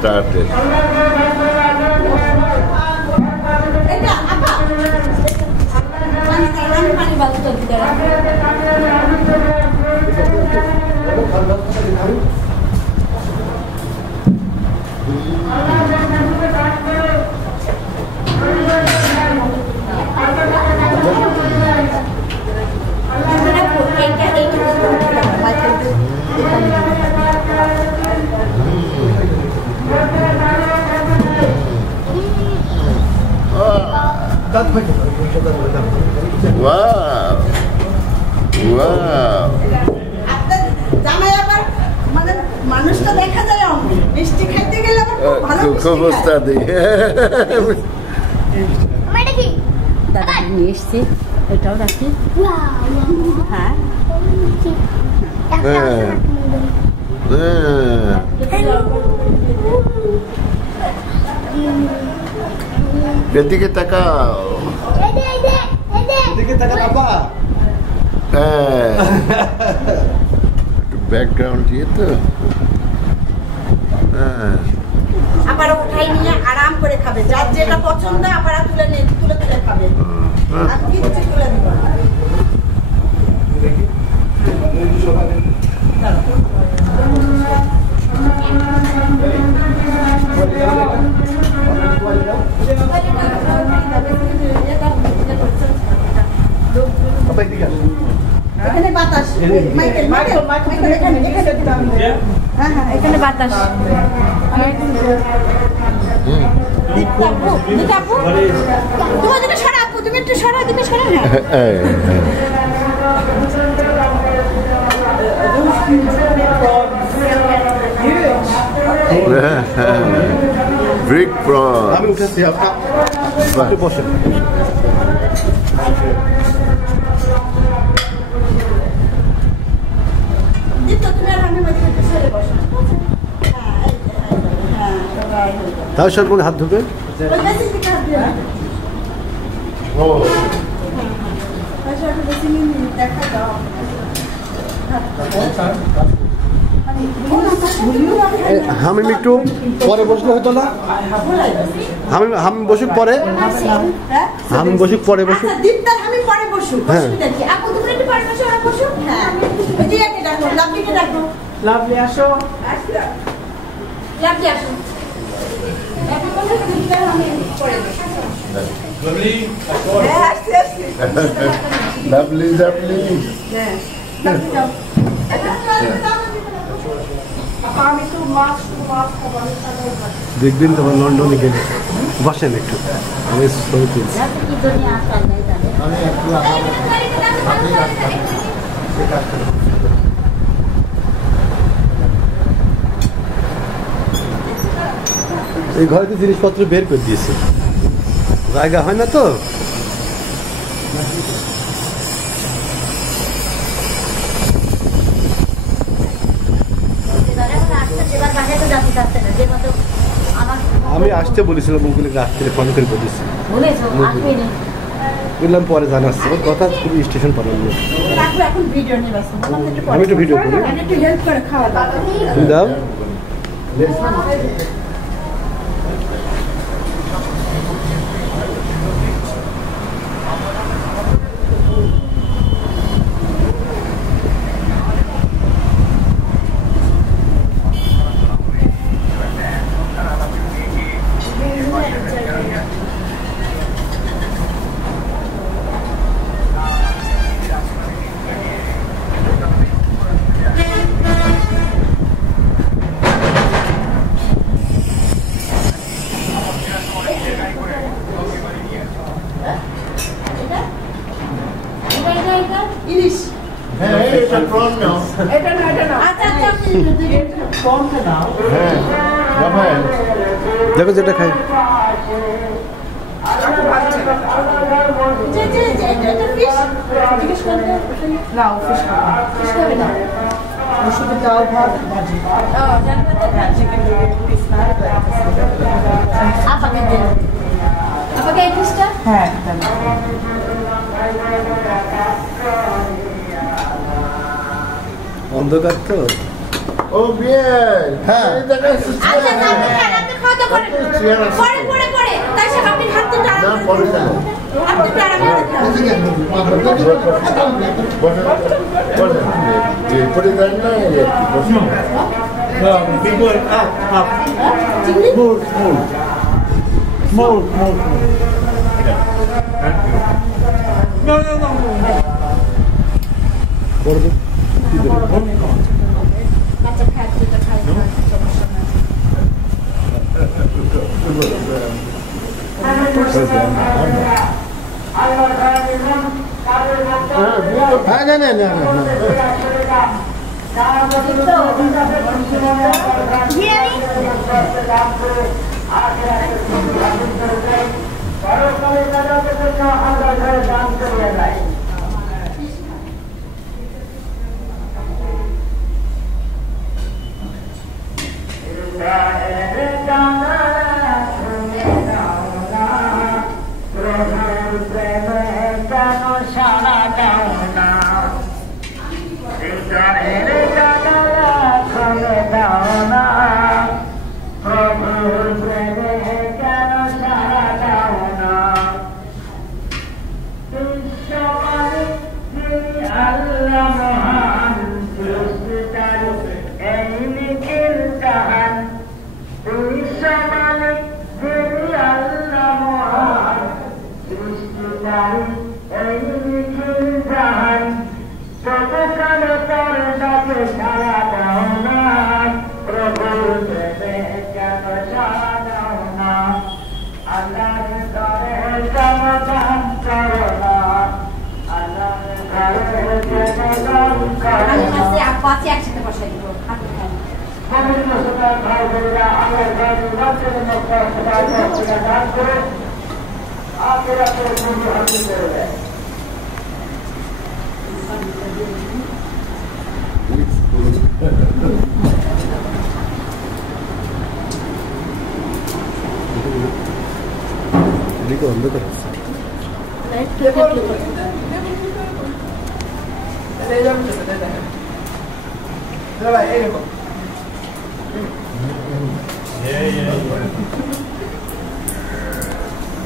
started. Wow. Wow. মানুষটা দেখা যায় মিষ্টি খাইতে গেলে আমার খুব ভালো খুব উস্তাদ এটা কি দাদা নিয়ে এসেছি এটাও রাখি হ্যাঁ এদিকে তাকাও এদিকে তাকান বাবা ব্যাকগ্রাউন্ড দিয়ে তো আবার উঠাই নিয়ে আরাম করে খাবে যার যেটা পছন্দ আবার তুলে নিয়ে তুলে তুলে খাবে আর কিছু তুলে দিব এখানে বাতাস মাইকেল মাইকেল মাইকেল এখানে হ্যাঁ হ্যাঁ এখানে বাতাস তোমার দিকে সরা আপু তুমি একটু সরা দিকে সরা না Big prawns. আমি উঠেছি আপনি বসেন তাও স্যার কোন হাত ধুবে আমি একটু পরে বসলে হতো না আমি বসুক পরে আমি বসুক পরে বসুক আমি পরে বসুক আপু তুমি একটু পরে বসো আর বসো হ্যাঁ এদিকে ডাকো লাভলিকে ডাকো লাভলি আসো লাভলি আসো এখন বলে দিতে আমি পরে Lovely. Lovely, lovely. হ্যাঁ আমি তো মাছ খাবার দেখবেন তখন লন্ডনে গেলে বসেন একটু আমি ছবি তুলছি এই ঘরে তো জিনিসপত্র বের করে দিয়েছে জায়গা হয় না তো আমি আসতে বলেছিলাম ওগুলো রাত্রে ফোন করে বলেছি বললাম পরে জানাচ্ছি কথা খুবই স্টেশন পাঠানো আমি একটু ভিডিও করি তুমি দাও দেখো যেটা খাই অন্ধকার তো ও bien. হ্যাঁ। এই জায়গা আছে আচ্ছা চেয়ার। আপনি খাওয়া দাওয়া করেন চেয়ার আছে। পরে তাই সব আপনি হাত দুটো না আরাম পরে করে কেন? আপনি একটু আরাম করে খান। বসেন। এই পরে যান না এই আর কি, বসেন। People up. চিংড়ি Move. করবে কি দেবে বাচ্চা খায় যেটা খায় সমস্যা নাই হ্যাঁ না আমি কাছে আপনি একসাথে বসাই দিব আপনি খান এদিকে অন্ধকার আছে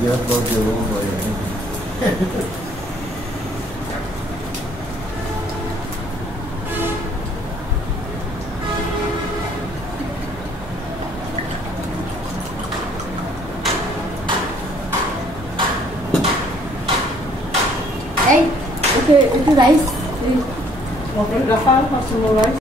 Ya porque vos এই একটু rice Okay, Rafael, hast du noch Reis?